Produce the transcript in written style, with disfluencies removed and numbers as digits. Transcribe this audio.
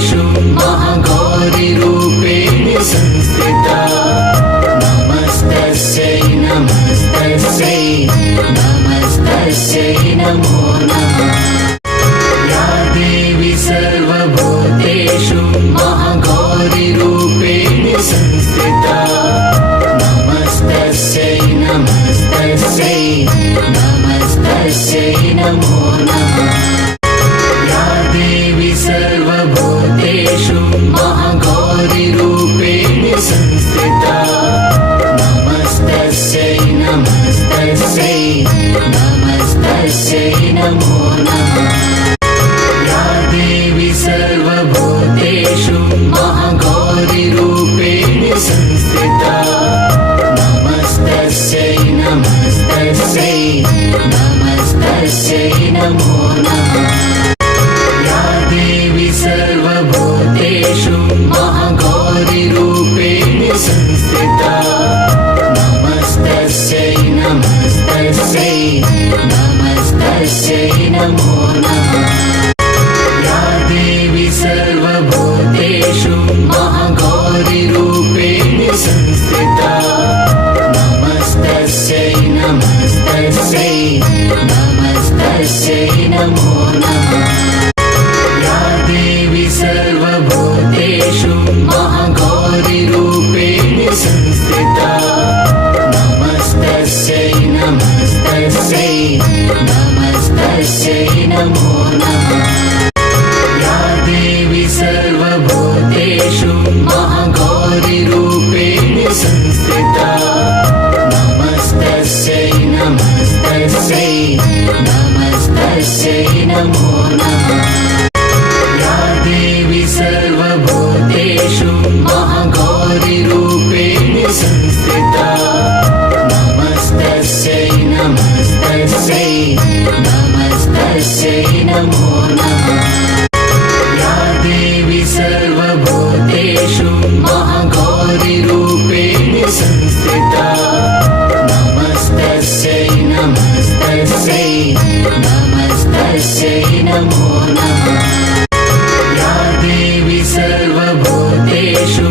सर्वभूतेषु महागौरीरूपेण संस्थिता नमस्तस्यै नमस्तस्यै नमस्तस्यै नमो नमः या देवी सर्वभूतेषु महागौरीरूपेण संस्थिता नमस्तस्यै नमस्तस्यै नमस्तस्यै नमो नमः या देवी सर्वभूतेषु महागौरीरूपेण संस्थिता नमस्तस्यै नमस्तस्यै नमस्तस्यै नमो नमः या देवी सर्वभूतेषु महागौरीरूपेण संस्थिता नमस्तस्यै नमस्तस्यै नमस्तस्यै नमो नमः या देवी सर्वभूतेषु महागौरीरूपेण संस्थिता नमस्तस्यै नमस्तस्यै नमस्तस्यै नमो नमः या देवी सर्वभूतेषु महागौरीरूपेण संस्थिता नमस्तस्यै नमस्तस्यै नमस्तस्यै नमो नमः या देवी सर्वभूतेषु महागौरीरूपेण संस्थिता नमस्तस्यै नमस्तस्यै नमस्तस्यै नमो नमः या देवी सर्वभूतेषु महागौरीरूपेण संस्थिता नमस्तस्यै नमस्तस्यै नमस्तस्यै नमो नमः या देवी सर्वभूतेषु महागौरीरूपेण संस्थिता नमस्तस्यै नमस्तस्यै नमस्तस्यै नमो नमः या देवी सर्वभूतेषु महागौरीरूपेण संस्थिता नमस्तस्यै नमस्तस्यै नमस्तस्यै नमो नमः या देवी सर्वभूतेषु